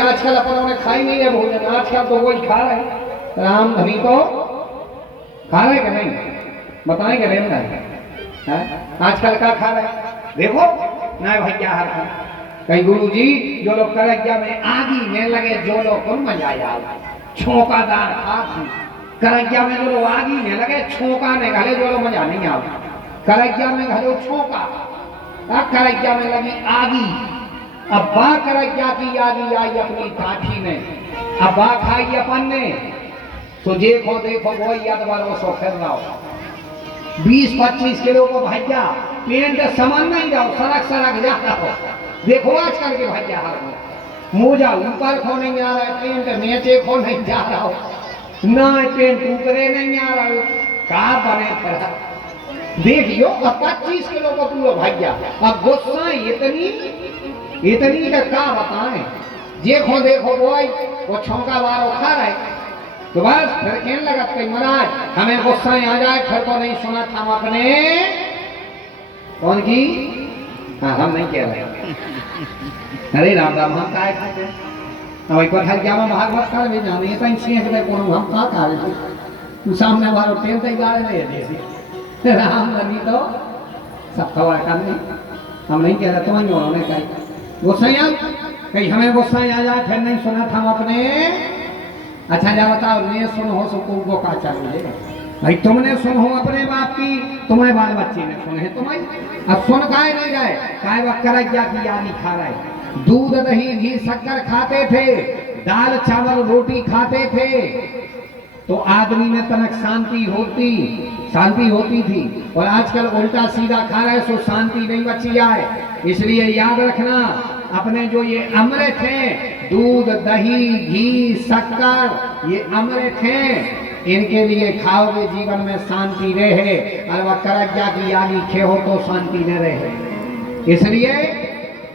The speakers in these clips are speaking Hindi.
आजकल अपनों ने खाई नहीं है भोजन, आजकल तो वही खा रहे हैं। राम धनी तो खा रहे कि नहीं, बताएं कि नहीं है? आजकल क्या खा रहे? देखो ना भाई क्या हाल है। कई गुरु जी जो लोग करज्ञा में आगी में लगे, जो लोग को मजा आया छोकादार हाथ करज्ञा में जो लोग आगी में लगे, छोका ने घले जो लोग मजा नहीं आता। करज्ञा में घलो छोका, करज्ञा में लगी आगी, अब बा करज्ञा की आगी आई अपनी काठी में, अब बा खाई अपन ने, तो देखो देखो वो याद वालों सो फिर रहा हो 20-25 किलो को भैया पेंट समान नहीं रहो, सड़क सड़क जाता हो। देखो आजकल के भैया हाल में मोजा ऊपर खो नहीं आ रहा है, पेंट नीचे खो नहीं जा रहा हो, ना पेंट ऊपरे नहीं आ रहा हो, का बने फिर देखियो। अब 25 किलो को पूरा भैया, अब गुस्सा इतनी का बताएं। देखो देखो वो छौका वारो खा रहे, तो बस फिर कहने लगा कि महाराज हमें गुस्सा आ जाए, फिर तो नहीं सुना था हम अपने कौन की। हाँ हम नहीं कह रहे। अरे राम राम हम काय खाते अब एक बार क्या मैं भागवत कर भी जाने तो इनसे है कौन हम का खा रहे तू सामने वालों तेल से गाड़े नहीं जैसे राम नहीं तो सब खबर करने हम नहीं कह रहे, तो वही उन्होंने कही गुस्सा कहीं हमें गुस्सा आ जाए फिर नहीं सुना था हम अपने। अच्छा जा बताओ ने सुनो हो को का चाहिए भाई, तुमने सुनो अपने बाप की, तुम्हारे बाल बच्चे ने सुने तुम्हें, अब सुन गाय नहीं गए काय वक्त करज्ञा की यानी खा रहे, दूध दही घी शक्कर खाते थे, दाल चावल रोटी खाते थे, तो आदमी में तनक शांति होती थी। और आजकल उल्टा सीधा खा रहे सो शांति नहीं बची आए। इसलिए याद रखना अपने जो ये अमृत हैं, दूध दही घी शक्कर ये अमृत हैं, इनके लिए खाओगे जीवन में शांति रहे, और वह करज्ञा की यानी खेहो तो शांति न रहे। इसलिए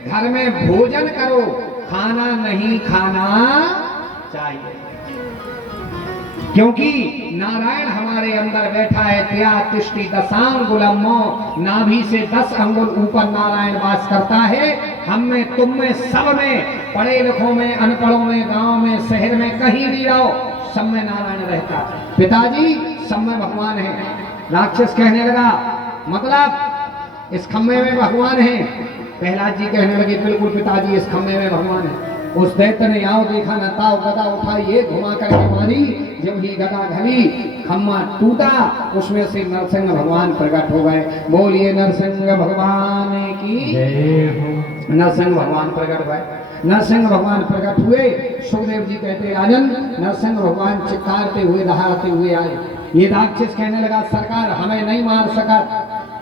घर में भोजन करो, खाना नहीं खाना चाहिए, क्योंकि नारायण हमारे अंदर बैठा है। त्या तिष्ठि दशांगुलमो, नाभि से 10 अंगुल ऊपर नारायण वास करता है। हम में तुम में सब में, पढ़े लिखों में अनपढ़ों में, गांव में शहर में कहीं भी रहो, सब में नारायण रहता है। पिताजी सब में भगवान है। राक्षस कहने लगा मतलब इस खम्भे में भगवान है। प्रहलाद जी कहने लगे बिल्कुल पिताजी इस खम्भे में भगवान है। उस दैत्य ने आओ देखा न ताओ, गदा उठाई ये घुमा करके मारी, जब ही गदा घली खम्मा टूटा, उसमें से नरसिंह भगवान प्रकट हो गए। बोलिए नरसिंह भगवान की जय। नरसिंह भगवान प्रकट हुए, नरसिंह भगवान प्रकट हुए। सुखदेव जी कहते राजन नरसिंह भगवान चित्कारते हुए दहाड़ते हुए आए। ये राक्षस कहने लगा सरकार हमें नहीं मार सका।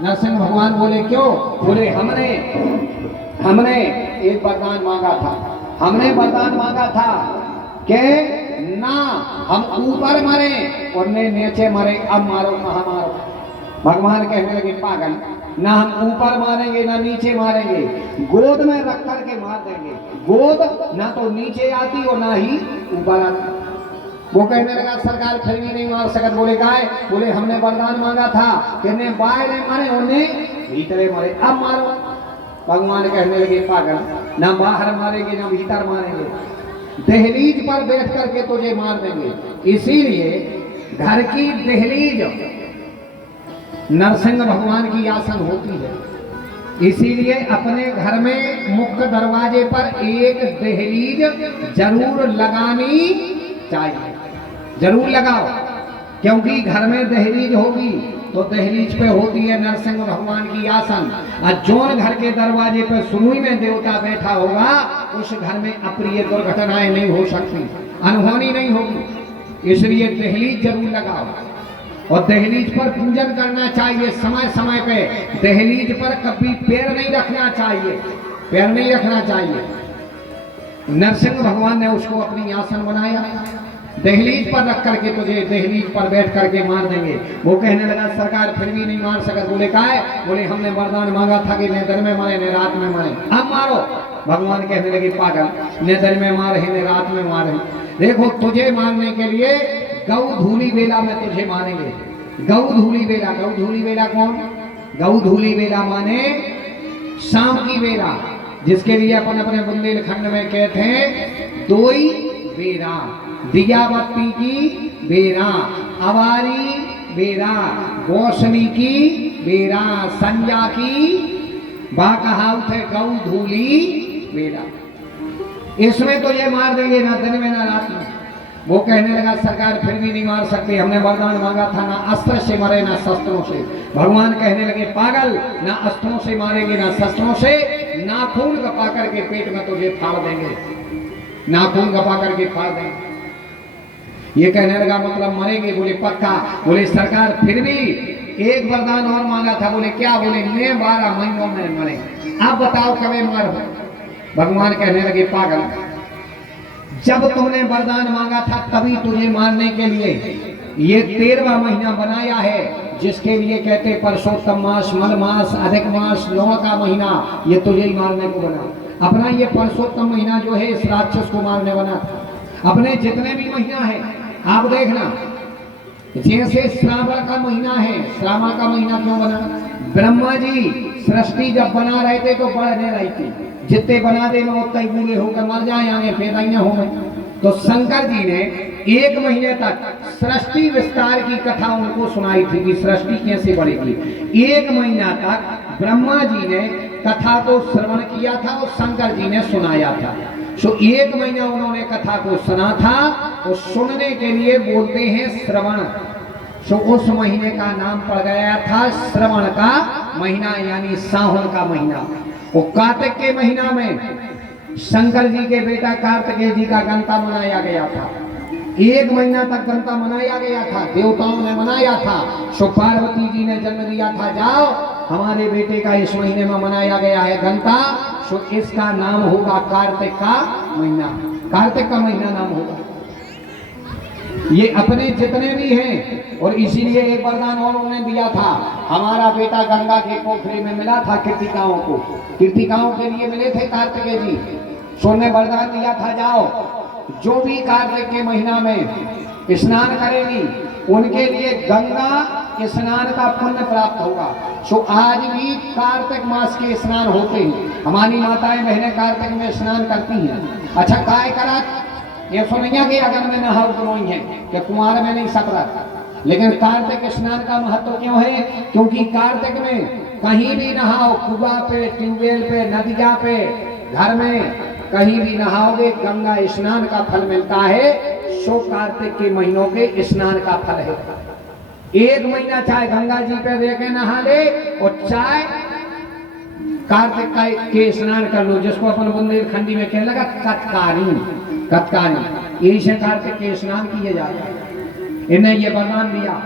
नरसिंह भगवान बोले क्यों? बोले हमने एक वरदान मांगा था, हमने वरदान मांगा था कि ना हम ऊपर मरे और ने नीचे मरे, अब मारो कहाँ मारो। भगवान कहने लगे पागल, ना हम ऊपर मारेंगे ना नीचे मारेंगे, गोद में रख कर के मार देंगे। गोद ना तो नीचे आती और ना ही ऊपर आती। वो कहने लगा सरकार फिर भी नहीं मार सकत। बोले गाय, बोले हमने वरदान मांगा था कि ने बाहर मरे उन्हें भीतरे मरे, अब मारो। भगवान कहने लगे पागल, ना बाहर मारेंगे ना भीतर मारेंगे, दहलीज पर बैठ करके तुझे मार देंगे। इसीलिए घर की दहलीज नरसिंह भगवान की आसन होती है। इसीलिए अपने घर में मुख्य दरवाजे पर एक दहलीज जरूर लगानी चाहिए, जरूर लगाओ, क्योंकि घर में दहलीज होगी तो दहलीज पे होती है नरसिंह भगवान की आसन। और जोन घर के दरवाजे पर सुनुई में देवता बैठा होगा, उस घर में अप्रिय दुर्घटनाएं नहीं हो सकती, अनहोनी नहीं होगी। इसलिए दहलीज जरूर लगाओ और दहलीज पर पूजन करना चाहिए समय समय पे। दहलीज पर कभी पैर नहीं रखना चाहिए, पैर नहीं रखना चाहिए। नरसिंह भगवान ने उसको अपनी आसन बनाया, दहलीज पर रख करके तुझे दहलीज पर बैठ करके मार देंगे। वो कहने लगा सरकार फिर भी नहीं मार सकत। बोले काय? बोले हमने वरदान मांगा था कि न दिन में मारे न रात में मारे, अब मारो। भगवान कहने लगे पागल, न दिन में मारे न रात में मारे। देखो तुझे मारने के लिए गौ धूली बेला में तुझे मारेंगे। गौ धूली बेला, गौ धूली बेला कौन? गौ धूली बेला माने शाम की बेला, जिसके लिए अपन अपने बुंदेलखंड में कहते हैं दोई बेरा, दिया बत्ती की बेरा, अवारी बेरा, गौसनी की बेरा, संजा की बाकहाउत है गौ धूली बेरा। इसमें तो ये मार देंगे ना दिन में ना रात में। वो कहने लगा सरकार फिर भी नहीं मार सकती, हमने वरदान मांगा था ना अस्त्र से मरे ना शस्त्रों से। भगवान कहने लगे पागल, ना अस्त्रों से मारेंगे ना शस्त्रों से, नाखून गपा करके पेट में तुझे फाड़ देंगे, नाखून गपा करके फाड़ देंगे। ये कहने लगा मतलब मरेंगे? बोले पक्का। बोले सरकार फिर भी एक वरदान और मांगा था। बोले क्या? बोले मैं 12 महीनों में मरे, आप बताओ कब मर। भगवान कहने लगे पागल, जब तुमने वरदान मांगा था तभी तुझे मारने के लिए ये 13वां महीना बनाया है, जिसके लिए कहते परसोत्तम मास, मल मास, अधिक मास, 9 का महीना, ये तुझे ही मारने को बना। अपना ये परसोत्तम महीना जो है इस राक्षस को मारने बना था। अपने जितने भी महीना है आप देखना, जैसे श्रावण का महीना है, श्रावण का महीना क्यों बना? ब्रह्मा जी सृष्टि जब बना रहे थे तो बढ़ने रही थी, जितने बना दे में उतना ही बूढ़े होकर मर जाए, आगे पैदा हो गए। तो शंकर जी ने 1 महीने तक सृष्टि विस्तार की कथा उनको सुनाई थी कि सृष्टि कैसे बढ़ेगी। 1 महीना तक ब्रह्मा जी ने कथा को श्रवण किया था और शंकर जी ने सुनाया था। सो 1 महीना उन्होंने कथा को सुना था और सुनने के लिए बोलते हैं श्रवण। सो उस महीने का नाम पड़ गया था श्रवण का महीना, यानी सावन का महीना। वो कार्तिक के महीना में शंकर जी के बेटा कार्तिकेय जी का गंता मनाया गया था। 1 महीना तक गंता मनाया गया था, देवताओं ने मनाया था। सो पार्वती जी ने जन्म दिया था, जाओ हमारे बेटे का इस महीने में मनाया गया है गंता, सो इसका नाम होगा कार्तिक का महीना, कार्तिक का महीना नाम होगा। ये अपने जितने भी हैं, और इसीलिए एक वरदान और उन्होंने दिया था, हमारा बेटा गंगा के पोखरी में मिला था कृतिकाओं को, कृतिकाओं के लिए मिले थे कार्तिकेय जी। सो ने वरदान दिया था, जाओ जो भी कार्तिक के महीना में स्नान करेंगी उनके लिए गंगा स्नान का पुण्य प्राप्त होगा। सो आज भी कार्तिक मास के स्नान होते हैं, हमारी माताएं बहनें कार्तिक में स्नान करती हैं। अच्छा काय करा ये सुनिया कि अगर में नहाओ तो नहीं है कि कुमार में नहीं सकता, लेकिन कार्तिक स्नान का महत्व क्यों है? क्योंकि कार्तिक में कहीं भी नहाओ, कुआं पे, ट्यूबवेल पे, नदिया पे, घर में कहीं भी नहाओगे गंगा स्नान का फल मिलता है। सो कार्तिक के महीनों के स्नान का फल है। 1 महीना चाहे गंगा जी पे रह के नहा ले और चाहे कार्तिक के स्नान कर लो, जिसको अपन बुंदेलखंडी में कहने लगा कतकानी, कतकानी, यही से कार्तिक के स्नान किए जाते हैं। इन्हें ये वरदान दिया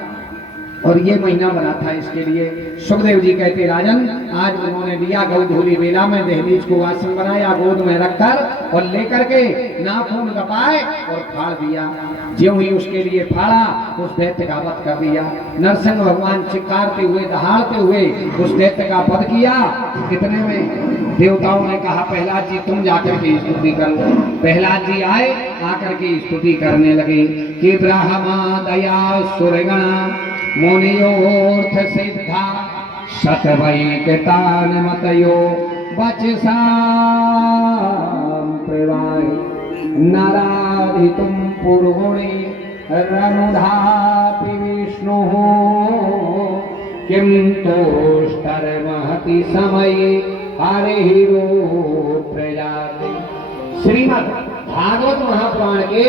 और ये महीना बना था इसके लिए। सुखदेव जी कहते राजन, आज उन्होंने दिया गौधूली बेला में दहलीज को आसन बनाया, गोद में रखकर और लेकर के नाखून कपाए और फाड़ दिया। ज्यों ही उसके लिए फाड़ा उस दैत्य का वध कर दिया। नरसिंह भगवान चिल्लाते हुए दहाड़ते हुए उस दैत्य का वध किया। इतने में देवताओं ने कहा प्रहलाद जी तुम जाकर के स्तुति करो। प्रहलाद जी आए, आकर के स्तुति करने लगे कि ब्रह्मा दया सुरगणा मुनियोर्थ सिद्धा शतवैकतान मतयो वचसा प्रवाय नराधितुं पुरुणे रनुधापि विष्णु किं तोष्टर्महति समये हरिहिरो प्रयाते। श्रीमद् भागवत महापुराण के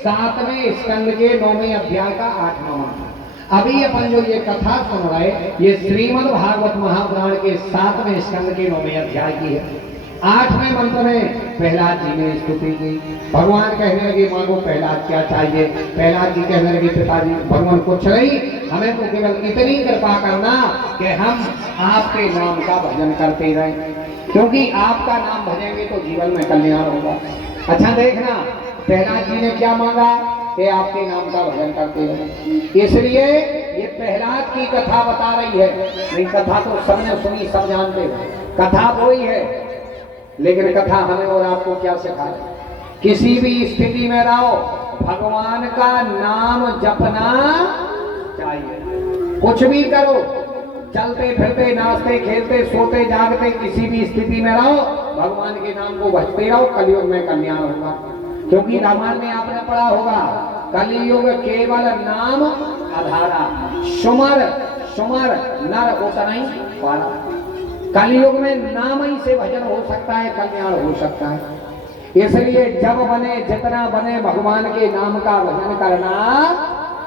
7वें स्कंद के 9वें अध्याय का 8वां। अभी अपन जो ये कथा सुन रहे ये श्रीमद् भागवत महापुराण के 7वें स्कंद के 9वें अध्याय की है। 8वें मंत्र में प्रहलाद जी ने स्तुति की। भगवान कहने लगे मांगो प्रहलाद क्या चाहिए। प्रहलाद जी कहने लगे पिताजी भगवान कुछ नहीं, हमें तो केवल इतनी कृपा करना कि हम आपके नाम का भजन करते रहें, क्योंकि आपका नाम भजेंगे तो जीवन में कल्याण होगा। अच्छा देखना प्रहलाद जी ने क्या मांगा कि आपके नाम का भजन करते रहे। इसलिए ये प्रहलाद की कथा बता रही है। नहीं कथा तो सबने सुनी, सब जानते हो, कथा वही है, लेकिन कथा हमें और आपको क्या सिखाए? किसी भी स्थिति में रहो भगवान का नाम जपना चाहिए। कुछ भी करो, चलते फिरते नाचते खेलते सोते जागते किसी भी स्थिति में रहो, भगवान के नाम को भजते रहो, कलयुग में कल्याण होगा। क्योंकि रामायण में आपने पढ़ा होगा, कलयुग केवल नाम आधारा, सुमर सुमर नर उतना ही पारा। कलयुग में नाम ही से भजन हो सकता है, कल्याण हो सकता है। इसलिए जब बने जितना बने भगवान के नाम का भजन करना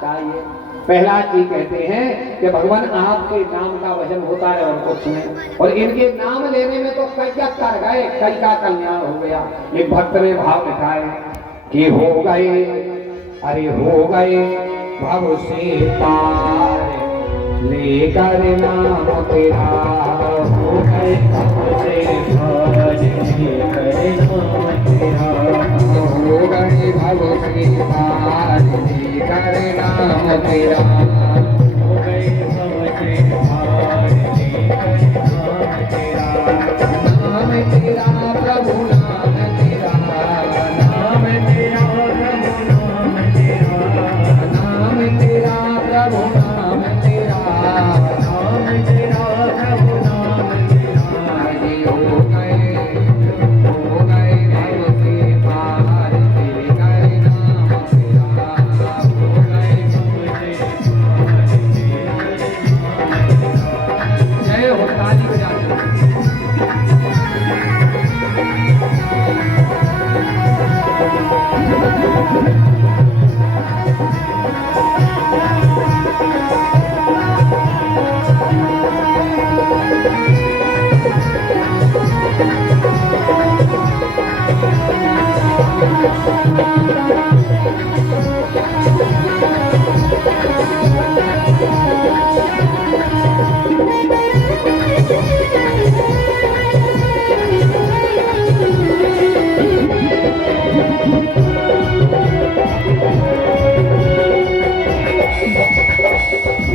चाहिए। पहला चीज कहते हैं कि भगवान आपके नाम का भजन होता है और कुछ नहीं, और इनके नाम लेने में तो कई क्या कर गए, कई का कल्याण हो गया। एक भक्त ने भाव लिखा है कि हो गए, अरे हो गए भव से पार लेकर नाम तेरा, हो गए भव से पार लेकर नाम तेरा, हो गए भव से पार लेकर नाम तेरा, हो गए भव से पार लेकर नाम तेरा, नाम तेरा प्रभु नाम तेरा, नाम तेरा प्रभु नाम तेरा, नाम तेरा प्रभु नाम तेरा, नाम तेरा प्रभु नाम तेरा, ये हो गए भव से पार लेकर नाम तेरा, हो गए भव से पार लेकर नाम तेरा। जय हो, ताली बजाते।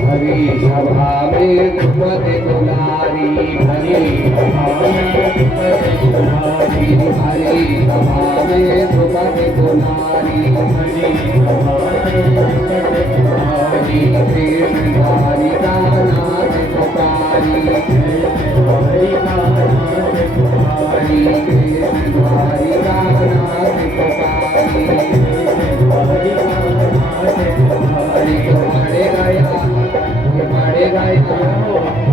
हरी सभा में ध्रुपद दुलारी, हरी सभा में ध्रुपद दुलारी, हरी सभा में ध्रुपद दुलारी, हरी सभा में ध्रुपद दुलारी, कृष्ण द्वारिका नाथ पुकारी, कृष्ण द्वारिका नाथ पुकारी, कृष्ण द्वारिका नाथ पुकारी, कृष्ण द्वारिका नाथ पुकारी। तुम्हारे गया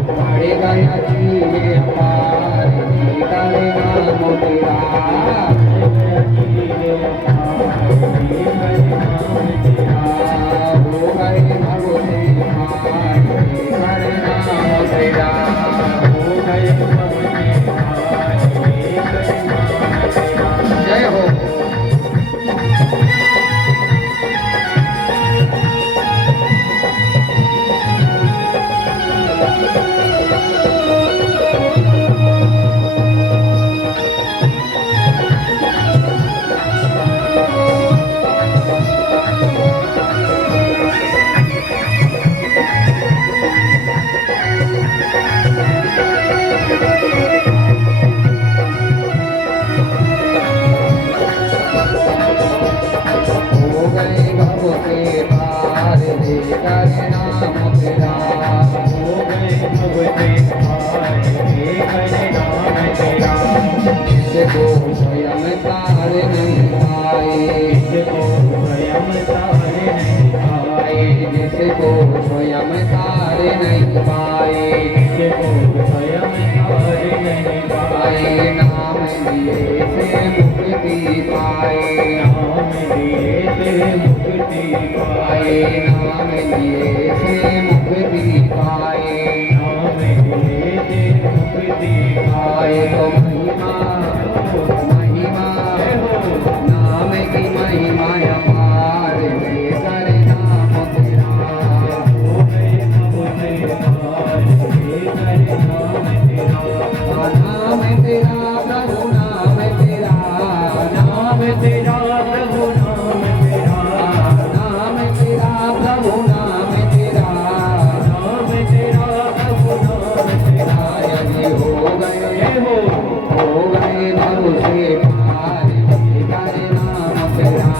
मारे गया जी अपार निकाले नाम तेरा, हो गए भव से पार निकाले नाम तेरा, हो गए भव से पार निकाले नाम तेरा। जय हो। जिसको स्वयं तार नहीं पाए, जिसको स्वयं तार नहीं पाए, जिसको स्वयं तार नहीं पाए, जिसको स्वयं तार नहीं पाए, नाम लिए से मुक्ति पाए, नाम लिए से मुक्ति पाए, नाम लिए से मुक्ति पाए, नाम लिए से मुक्ति पाए। तो महिमा नाम की महिमा अपार लेकर नाम तेरा, हो गए भव से पार लेकर नाम तेरा, नाम तेरा प्रभु नाम तेरा, नाम तेरा प्रभु नाम तेरा, नाम तेरा प्रभु नाम तेरा, नाम तेरा प्रभु नाम तेरा। यदि हो गए भव से पार लेकर नाम तेरा,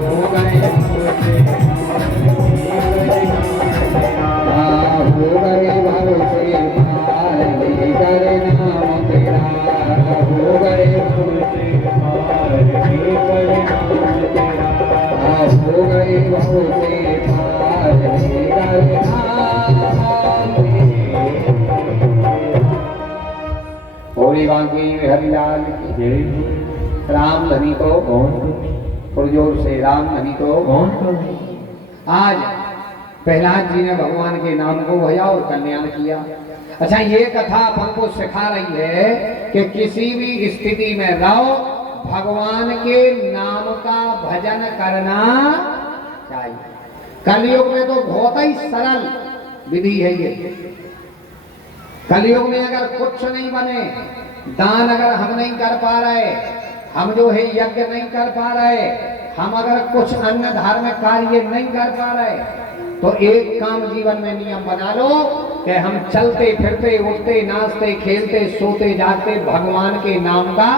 हो गए भव से पार लेकर नाम तेरा, हो गए भव से जय हो। राम धनी तो कौन थोड़ी जोर से राम धनी तो कौन आज प्रहलाद जी ने भगवान के नाम को भजा और कल्याण किया। अच्छा, ये कथा अपन को सिखा रही है कि किसी भी स्थिति में रहो भगवान के नाम का भजन करना चाहिए। कलयुग में तो बहुत ही सरल विधि है ये। कलयुग में अगर कुछ नहीं बने, दान अगर हम नहीं कर पा रहे, हम जो है यज्ञ नहीं कर पा रहे, हम अगर कुछ अन्य धार्मिक कार्य नहीं कर पा रहे, तो एक काम जीवन में नियम बना लो कि हम चलते फिरते उठते नाचते खेलते सोते जागते भगवान के नाम का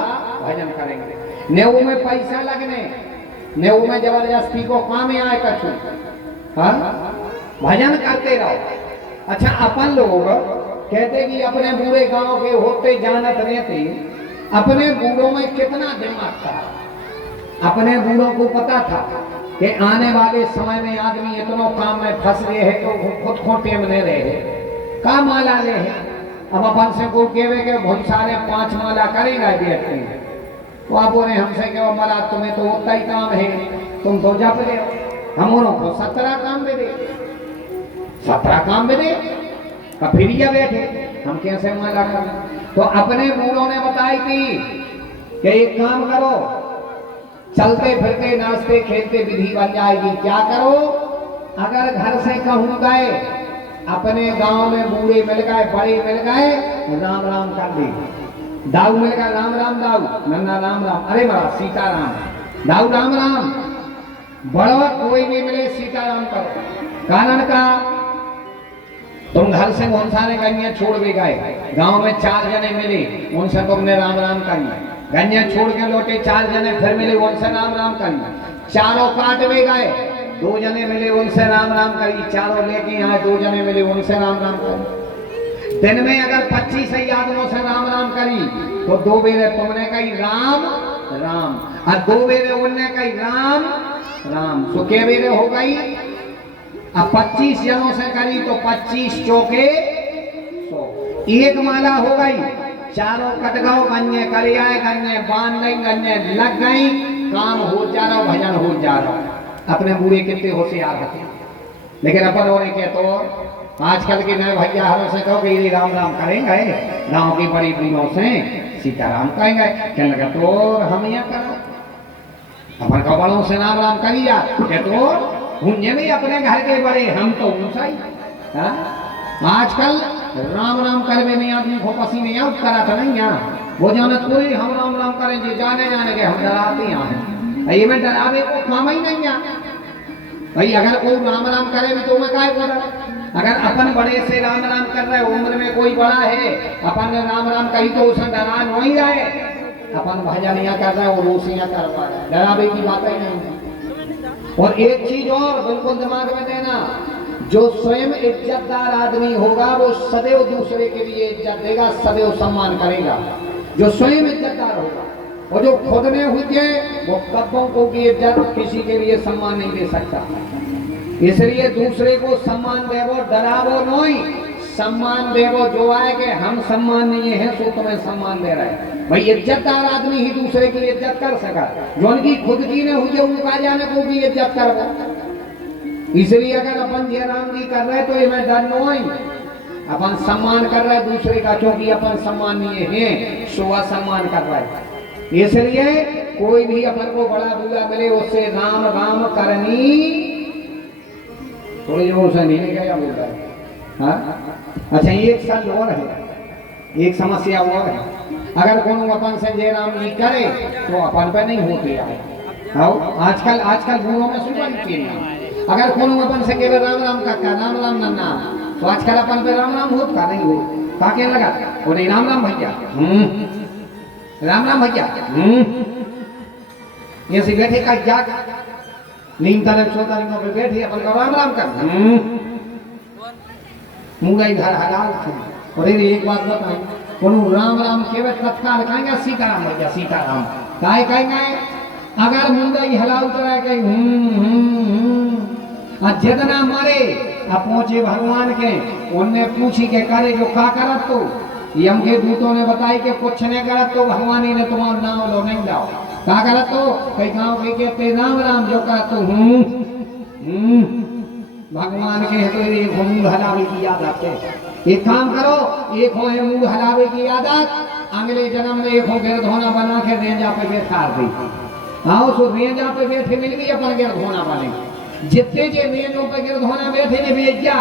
भजन करेंगे। नेऊ में पैसा लगने, नेऊ में जबरदस्ती को काम आए कछु, हाँ भजन करते रहो। अच्छा, अपन लोग कहते कि अपने बूढ़े गांव के होते जानत रहते, अपने बूढ़ों में कितना दिमाग था। अपने बूढ़ों को पता था कि आने वाले समय में आदमी इतनो काम में फंस रहे है तो खुद खोटे में नहीं रहे का माला ले है। अब अपन से को केवे के बहुत सारे 5 माला करेगा व्यक्ति, तो आप बोले हमसे के मला तुम्हें तो उतना ही काम है, तुम तो जप ले, हम को 17 काम दे दे, 17 काम दे दे, फिर ये बैठे हम कैसे माला कर। तो अपने बूढ़ों ने बताई थी कि एक काम करो, चलते फिरते नाचते खेलते विधि बन जाएगी। क्या करो, अगर घर से कहूँ गए, अपने गांव में बूढ़े मिल गए बड़े मिल गए, राम राम कर दी। दाऊ मिल गया राम राम, दाऊ नन्ना राम राम, अरे बड़ा सीताराम, दाऊ राम राम। बड़वा कोई भी मिले सीताराम करो। कारण का, तुम घर से बहुत सारे गन्या छोड़ भी गए, गांव में 4 जने मिले, उनसे तुमने राम राम करिए। गन्या छोड़ के लौटे 4 जने फिर मिले, उनसे राम राम करिए। चारों काट भी गए, 2 जने मिले, उनसे राम राम करिए। चारों लेके यहाँ 2 जने मिले, उनसे राम राम करिए। दिन में अगर 25 आदमियों से राम राम करी तो 2 बेरे तुमने कही राम राम और 2 बेरे उनने कही राम राम, तो क्या बेरे हो गई। अब 25 जनों से करी तो 25 चौके 100, एक माला हो गई। चारों कटगांव गन्ने कर आए, गन्ने बांध नहीं, गन्ने लग गई, काम हो जा रहा, भजन हो जा रहा। अपने बूढ़े कितने होशियार होते, लेकिन अपन हो रहे के तो आजकल के नए भैया हरों से कहो कि राम राम करेंगे, गांव की बड़ी बूढ़ों से सीताराम कहेंगे, कहने लगा तो हम यहाँ करो, अपन का बड़ों से राम राम करिए, तो हुन्ने भी अपने घर के बड़े, हम तो ऊंचा ही। आजकल राम राम करवे में आदमी को पसीने आउट करा था नहीं यहाँ, वो जानत कोई हम राम राम करेंगे, जाने जाने के हम डराते यहाँ हैं। ये में डरावे को काम ही नहीं है भाई। अगर कोई राम राम करे भी तो मैं काय बोला, अगर अपन बड़े से राम राम कर रहे, उम्र में कोई बड़ा है, अपन राम राम कही तो उसे डरा नहीं रहे, अपन भजनिया कर रहे और रोसियां कर पा रहे, डरावे की बात ही नहीं है। और एक चीज और बिल्कुल दिमाग में देना, जो स्वयं इज्जतदार आदमी होगा वो सदैव दूसरे के लिए इज्जत देगा, सदैव सम्मान करेगा। जो स्वयं इज्जतदार होगा, और जो खुद में हुए वो कब्बों को की इज्जत, किसी के लिए सम्मान नहीं दे सकता। इसलिए दूसरे को सम्मान देवो, डरावो नहीं, सम्मान देवो। जो आए कि हम सम्मान नहीं है सो तुम्हें सम्मान दे रहे हैं भाई। इज्जतदार आदमी ही दूसरे की इज्जत कर सका, जो उनकी खुद की ने हुई उनका जाने को भी इज्जत करवो। इसलिए अगर अपन जय राम जी कर रहे तो इन्हें डर नहीं, अपन सम्मान कर रहे दूसरे का, क्योंकि अपन सम्मानीय है, सुबह सम्मान कर रहे। इसलिए कोई भी अपन को बड़ा बुरा मिले उससे राम राम करनी, थोड़ी जोर से नहीं क्या बोल रहा है। हाँ अच्छा, एक साल और है, एक समस्या और है। अगर कोनो अपन से जय राम जी करे तो अपन पे नहीं होती है। आजकल बूढ़ों में सुनवाई है। अगर कोनो अपन से केवल राम राम का राम राम नन्ना, तो आजकल अपन पे राम राम होता नहीं हो का क्या लगा, वो नहीं राम राम भैया, राम राम भैया, ये से बैठे का जाग नींद तरफ सोता नहीं पे बैठे अपन का राम राम कर मुंगा घर हलाल थे। और एक बात बताऊं, कोनो राम राम केवल तत्काल कहेंगे सीताराम भैया सीताराम काहे कहेंगे। अगर मुंगा हलाल तरह के जितना मरे अब पहुंचे भगवान के, उनने पूछी के करे जो का करत तो यम के दूतों ने बताई कि कुछ नहीं करत तो भगवान ही ने तुम्हारा नाम लो नहीं लाओ। कहा करत तो कई गांव के कहते राम राम जो करत तो भगवान के तो एक मुंह हलावे की आदत है। एक काम करो, एक हो मुंह हलावे की आदत, अगले जन्म में एक हो गिर धोना बना के रेंजा पे बैठा दी। आओ सो रेंजा पे बैठे मिल गई अपन गिर धोना बने। जितने जे रेंजों पे गिर धोना बैठे ने भेज जा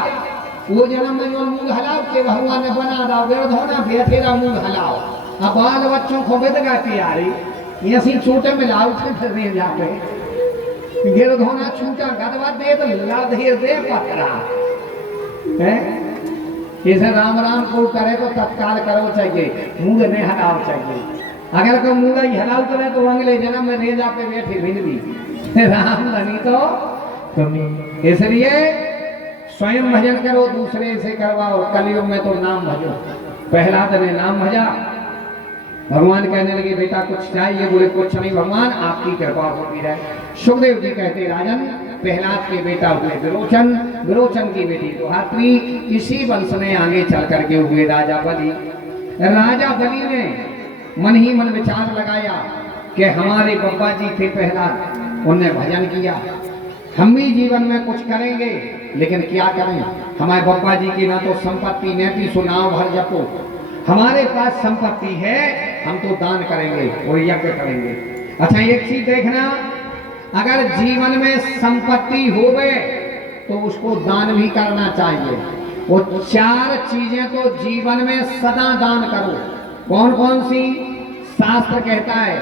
वो जन्म में जो मुंह हलाओ के भगवान ने बना दाओ गिर धोना बैठे रा मुंह हलाओ। अब बाल बच्चों को बेद गाती आ रही ऐसी छोटे में लाओ फिर रेंजा पे गिर धोना छूटा गदवा दे तो लाधे दे पकड़ा है। इसे राम राम को करे तो तत्काल करो चाहिए, मुंह नहीं हलाओ चाहिए। अगर कोई मुंह ही हलाओ करे तो अगले जन्म में रेजा पे बैठे मिलवी राम नहीं तो कमी। इसलिए स्वयं भजन करो, दूसरे से करवाओ। कलयुग में तो नाम भजो। प्रहलाद ने नाम भजा, भगवान कहने लगे बेटा कुछ चाहिए? बोले कुछ नहीं भगवान, आपकी कृपा होती रहे। सुखदेव जी कहते राजन प्रहलाद के बेटा हुए विरोचन, विरोचन की बेटी दुहात्री, इसी वंश में आगे चल करके हुए राजा बलि। राजा बलि ने मन ही मन विचार लगाया कि हमारे बब्बा जी थे प्रहलाद, उनने भजन किया, हम भी जीवन में कुछ करेंगे, लेकिन क्या करें? हमारे बब्बा जी की ना तो संपत्ति न थी सुनाव भर जपो। हमारे पास संपत्ति है, हम तो दान करेंगे और यज्ञ करेंगे। अच्छा एक चीज देखना, अगर जीवन में संपत्ति होवे तो उसको दान भी करना चाहिए। वो चार चीजें तो जीवन में सदा दान करो। कौन कौन सी? शास्त्र कहता है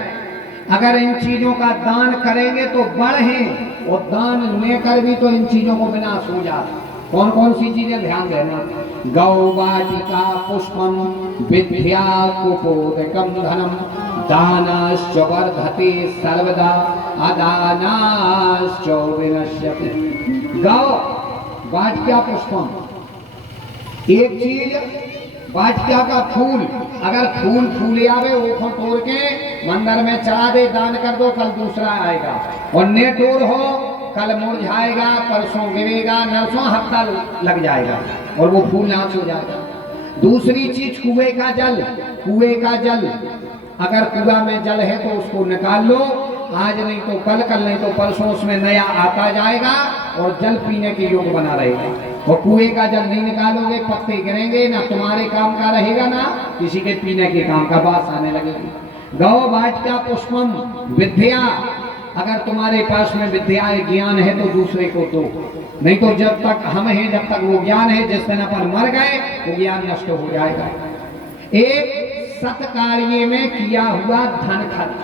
अगर इन चीजों का दान करेंगे तो बढ़े, और दान लेकर भी तो इन चीजों को विनाश हो जाता। कौन कौन सी चीजें ध्यान देना? गौ वाटिका पुष्पम विद्या कुपोदकम धनम दानाश्च वर्धते सर्वदा अदानाश्च विनश्यति। गौ वाटिका पुष्पम, एक चीज वाटिका का फूल, अगर फूल फूले आवे वो तोड़ के मंदिर में चढ़ा दे, दान कर दो, कल दूसरा आएगा। और नेटोर हो, कल मुरझाएगा, परसों गिरेगा, नरसों हफ्ता लग जाएगा और वो फूल नाश हो जाएगा। दूसरी चीज कुएं का जल, कुएं का जल, अगर कुआं में जल है तो उसको निकाल लो, आज नहीं तो कल, कल नहीं तो परसों उसमें नया आता जाएगा और जल पीने के योग बना रहेगा। और कुएं का जल नहीं निकालोगे पत्ते गिरेंगे, ना तुम्हारे काम का रहेगा ना किसी के पीने के काम का, बास आने लगेगी। गौ वाटिका पुष्पम विद्या, अगर तुम्हारे पास में विद्या ज्ञान है तो दूसरे को दो, नहीं तो जब तक हम हैं जब तक वो ज्ञान है, जिस दिन अपन मर गए वो ज्ञान नष्ट हो जाएगा। एक सत कार्य में किया हुआ धन खर्च,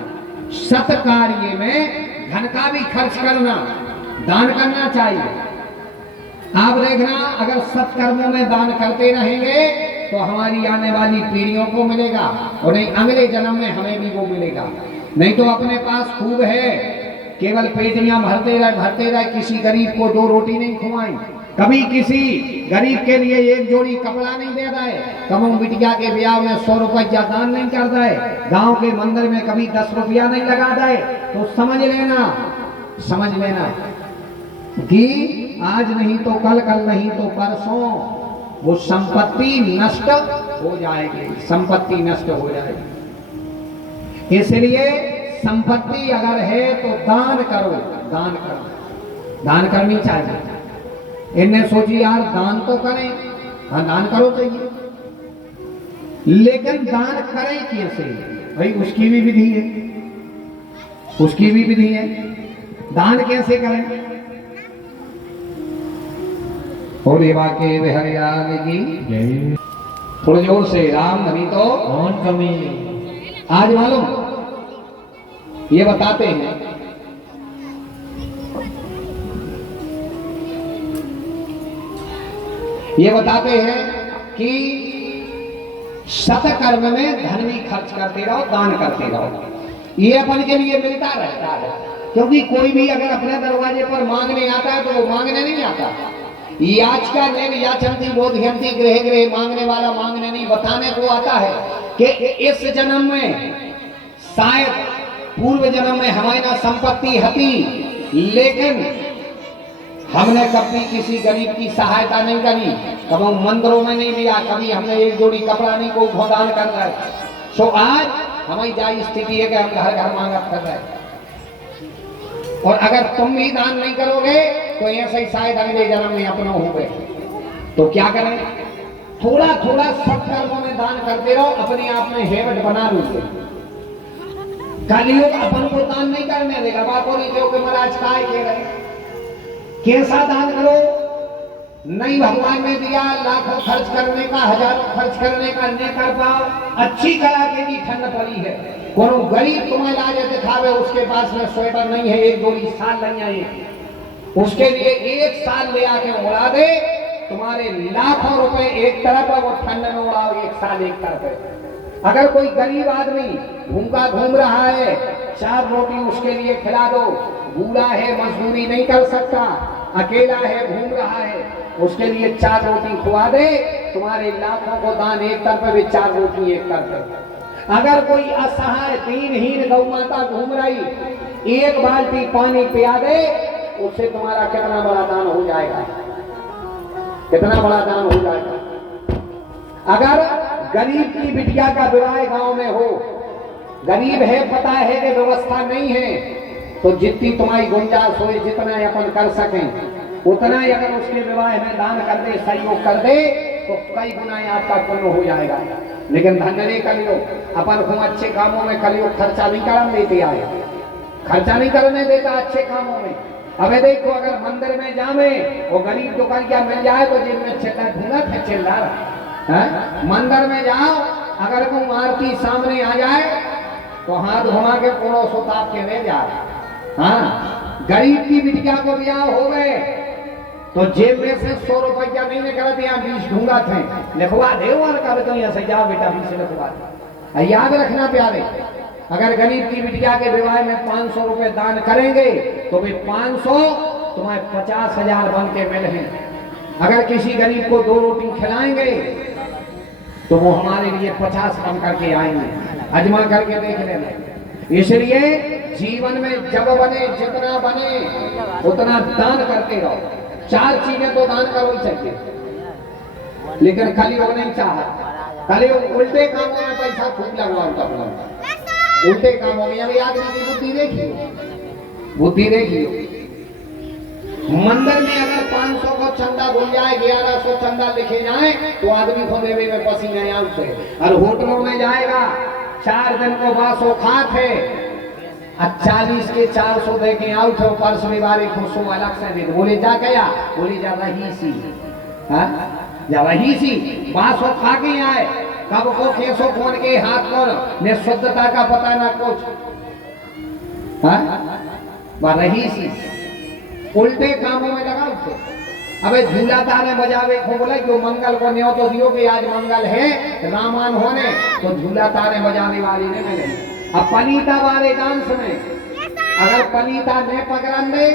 सत कार्य में धन का भी खर्च करना, दान करना चाहिए। आप देखना अगर सत्कर्मों में दान करते रहेंगे तो हमारी आने वाली पीढ़ियों को मिलेगा, और नहीं अगले जन्म में हमें भी वो मिलेगा। नहीं तो अपने पास खूब है, केवल पेटियां भरते रहे, किसी गरीब को दो रोटी नहीं खुआई, कभी किसी गरीब के लिए एक जोड़ी कपड़ा नहीं दे रहा है, कमों बिटिया के ब्याह में 100 रुपया दान नहीं करता है, गांव के मंदिर में कभी 10 रुपया नहीं लगाता है, तो समझ लेना कि आज नहीं तो कल, कल नहीं तो परसों वो संपत्ति नष्ट हो जाएगी, संपत्ति नष्ट हो जाएगी। इसलिए संपत्ति अगर है तो दान करो, दान करनी चाहिए। इनने सोची यार दान तो करें, हाँ दान करो चाहिए, लेकिन दान करें कैसे? भाई उसकी भी विधि है, उसकी भी विधि है। दान कैसे करें? होली बाके हरियाणा की जय। थोड़े जोर से राम नहीं तो कौन कमी। आज मालूम ये बताते हैं कि सतकर्म में धन भी खर्च करते रहो, दान करते रहो, ये अपन के लिए मिलता रहता है। क्योंकि कोई भी अगर अपने दरवाजे पर मांगने आता है तो वो मांगने नहीं आता, याचका नेम याचन्ति बोधयन्ति, गृह गृह मांगने वाला मांगने नहीं, बताने को आता है कि इस जन्म में शायद पूर्व जन्म में हमारी ना संपत्ति हती, लेकिन हमने कभी किसी गरीब की सहायता नहीं करी, कभी मंदिरों में नहीं दिया, कभी हमने एक जोड़ी कपड़ा नहीं को दान कर रहे। सो आज हमारी जाई स्थिति है कि हम घर घर मांगत कर रहे हैं। और अगर तुम भी दान नहीं करोगे तो ऐसे ही शायद अगले जन्म में अपना हो गए। तो क्या करें, थोड़ा थोड़ा सत्कर्मों में दान करते रहो, अपने आप में हैबिट बना लोगे। कलयुग अपन को दान नहीं करने देगा। बात को नहीं कहो कि महाराज काय कह रहे, कैसा दान करो, नहीं भगवान ने दिया लाखों खर्च करने का, हजारों खर्च करने का नहीं कर पाओ, अच्छी कला के भी ठंड पड़ी है। कोनो गरीब तुम्हें लाजे दिखावे, उसके पास में स्वेटर नहीं है, एक जोड़ी साल नहीं आई, उसके लिए एक साल ले आके उड़ा दे, तुम्हारे लाखों रुपए एक तरफ है, वो ठंड में उड़ाओ एक साल एक तरफ है। अगर कोई गरीब आदमी भूखा घूम रहा है, 4 रोटी उसके लिए खिला दो, बूढ़ा है मजदूरी नहीं कर सकता, अकेला है घूम रहा है, उसके लिए 4 रोटी खुआ दे, तुम्हारे लाखों को दान एक तरफ है, 4 रोटी एक तरफ। अगर कोई असहाय दीनहीन गौ माता घूम रही, एक बाल्टी पानी पिया दे, उससे तुम्हारा कितना बड़ा दान हो जाएगा, कितना बड़ा दान हो जाएगा। अगर गरीब की बिटिया का विवाह गांव में हो, गरीब है, पता है कि व्यवस्था नहीं है, तो जितनी तुम्हारी गुंजाइश हो, जितना अपन कर सकें उतना ही अगर उसके विवाह में दान कर दे, सहयोग कर दे, तो कई गुना आपका पुण्य हो जाएगा। लेकिन धन्य कलयुग अपन को अच्छे कामों में कलयुग खर्चा नहीं करने देते आए, खर्चा नहीं करने देता अच्छे कामों में। अबे देखो, अगर मंदिर में जावे वो गरीब दुकानिया मिल जाए तो जेब में चिल्ला ढूंढा थे चिल्ला है। मंदिर में जाओ, अगर कोई आरती सामने आ जाए तो हाथ घुमा के कोड़ो सुताप के ले जाए। हाँ, गरीब की बिटिया को ब्याह हो गए तो जेब में से 100 रुपया नहीं निकला, यहाँ 20 ढूंढा थे, लिखवा दे और कब तो यहाँ से जाओ बेटा 20 लिखवा दे। याद रखना प्यारे, अगर गरीब की बिटिया के विवाह में 500 रुपए दान करेंगे तो वे 500 तुम्हें 50,000 बन के मिले हैं। अगर किसी गरीब को 2 रोटी खिलाएंगे तो वो हमारे लिए 50 कम करके आएंगे, अजमा करके देख लेना। इसलिए जीवन में जब बने, जितना बने उतना दान करते रहो। 4 चीजें तो दान करो ही चाहिए, लेकिन कलयुग नहीं चाहा। कलयुग उल्टे कामों में पैसा खूब लगवाता अपना, उल्टे कामों में। अभी आदमी की बुद्धि देखिए, बुद्धि देखिए। मंदिर में अगर 500 को चंदा भूल जाए, 1100 चंदा लिखे जाए तो आदमी को देवे में पसीने आउट है। और होटलों में जाएगा, 4 दिन को बासो खात है, 40 के 400 दे के आउट है, पर्स में बारी खुशो अलग से दे। बोले जा गया, बोली जा रही सी, हाँ जा रही सी, बासो खा के आए, कब को केसो फोन के हाथ को ने शुद्धता का पता ना कुछ, हाँ रही सी, उल्टे कामों में लगा उसे। अबे झूला तारे बजावे को बोला कि मंगल को न्यो तो दियो कि आज मंगल है, रामान होने तो झूला तारे बजाने वाली ने मिले। अब पलीता वाले डांस में अगर पलीता ने पकड़न दे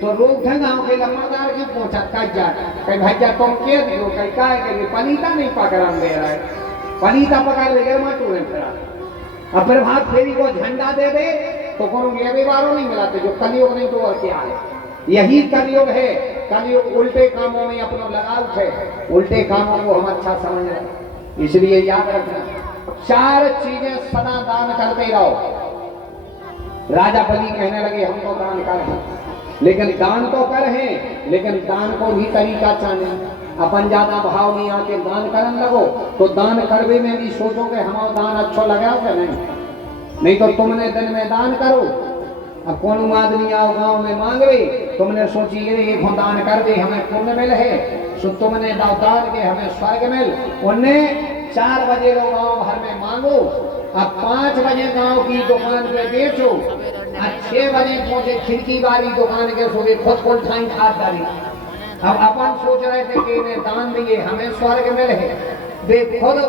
तो लोग गाँव के लम्बादार की पहुंचा कट जाए, कहीं भैया तुम के दियो, कहीं काय के पलीता नहीं पकड़न दे रहा है, पलीता पकड़ ले मटूरे फिरा। अब फिर भाग फेरी को झंडा दे दे तो कोनो लेवे वालों नहीं मिलाते, जो कलयुग नहीं तो और क्या है। यही कलयुग है, कलयुग उल्टे कामों में अपना लगाव है, उल्टे कामों को हम अच्छा समझ रहे। इसलिए याद रखना, 4 चीजें सदा दान करते रहो। राजा बलि कहने लगे हम तो दान कर हैं, लेकिन दान तो कर हैं, लेकिन दान को भी तरीका चाहिए। अपन ज्यादा भाव नहीं आके दान करने लगो तो दान करवे में भी सोचो कि हमारा दान अच्छा लगा कि नहीं तो तुमने दिन में दान करो। अब कौन आदमी आओ गांव में मांगे, तुमने सोची ये दान कर दे हमें पुण्य मिल है, सो तुमने दान के हमें स्वर्ग मिल। उन्हें 4 बजे लो गांव भर में मांगो, अब 5 बजे गांव की दुकान पे बेचो, अब 6 बजे पहुंचे खिड़की वाली दुकान के सुबह खुद को ठाई खाद डाली। अब अपन सोच रहे थे कि इन्हें दान दिए हमें स्वर्ग मिले, वे खुद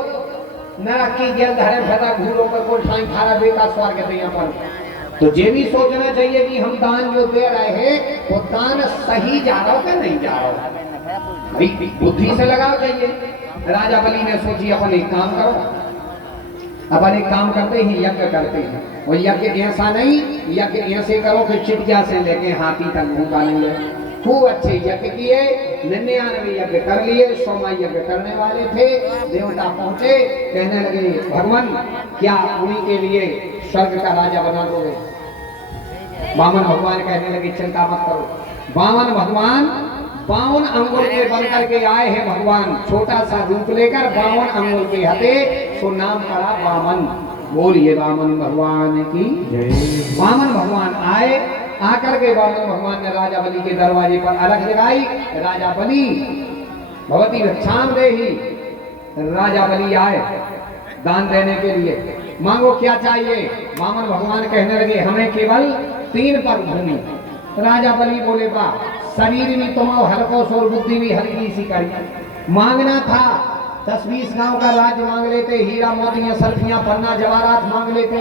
नरक की जेल धरे फैदा घूरों पर कोई ठाई खा रहा बेका स्वर्ग दे अपन। तो ये भी सोचना चाहिए कि हम दान जो दे रहे हैं वो दान सही जा रहा हो कि नहीं जा रहा हो, भाई बुद्धि से लगाओ चाहिए। राजा बलि ने सोची अपन एक काम करो, अपन एक काम करते ही यज्ञ करते हैं, और यज्ञ ऐसा नहीं, यज्ञ ऐसे करो कि चिड़िया से लेके हाथी तक भूखा नहीं है, खूब अच्छे यज्ञ किए, 99 यज्ञ कर लिए, 100 यज्ञ करने वाले थे। देवता पहुंचे, कहने लगे भगवान क्या उन्हीं के लिए स्वर्ग का राजा बना दोगे? वामन भगवान कहने लगे चिंता मत करो। वामन भगवान 52 अंगुल के बनकर के आए हैं भगवान, छोटा सा रूप लेकर 52 अंगुल के हते, सो नाम पड़ा वामन। बोलिए वामन भगवान की जय। वामन भगवान आए, आकर के वामन भगवान ने राजा बलि के दरवाजे पर अलग लगाई। राजा बलि भगवती भिक्षाम देहि, राजा बलि आए दान देने के लिए, मांगो क्या चाहिए? वामन भगवान कहने लगे हमें केवल 3 पग भूमि। राजा बलि बोले बा शरीर में तुम हल्को सोर बुद्धि भी हल्की सी करी, मांगना था 10-20 गांव का राज्य मांग लेते, हीरा मोतियां सल्फियां पन्ना जवाहरात मांग लेते।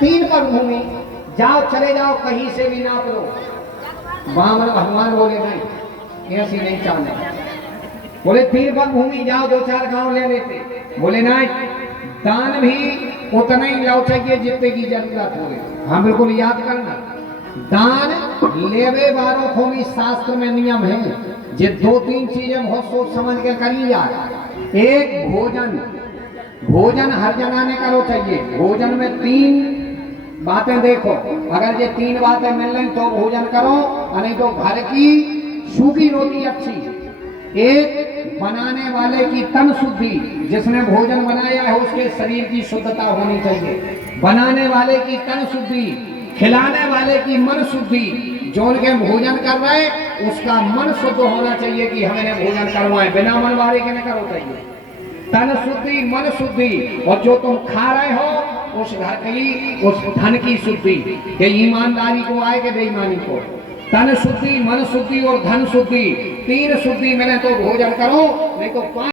3 पग भूमि, जाओ चले जाओ कहीं से भी नाप लो। वामन भगवान बोले नहीं, ऐसी नहीं चाहने। बोले 3 पग भूमि, जाओ 2-4 गांव ले लेते। बोले नहीं, दान भी उतना ही लो चाहिए जितने की जरूरत हो। हाँ बिल्कुल याद करना, दान लेवे वालों को भी शास्त्र में नियम है, जे 2-3 चीजें बहुत सोच समझ के करी जाए। एक भोजन, भोजन हर जगह ने करो चाहिए। भोजन में 3 बातें देखो, अगर ये 3 बातें मिल रही तो भोजन करो, नहीं तो घर की सूखी रोटी अच्छी। एक बनाने वाले की तन शुद्धि, जिसने भोजन बनाया है उसके शरीर की शुद्धता होनी चाहिए। बनाने वाले की तन शुद्धि, खिलाने वाले की मन शुद्धि। जो उनके भोजन कर रहे उसका मन शुद्ध होना चाहिए कि हमें भोजन करवाएं, बिना मन वाले के न करो चाहिए। तन शुद्धि, मन शुद्धि, और जो तुम खा रहे हो उस घर की, उस धन की शुद्धि, कि ईमानदारी को आए कि बेईमानी को। तन शुद्धि, मन शुद्धि और धन शुद्धि, 3 शुद्धि मिले तो भोजन करो, नहीं तो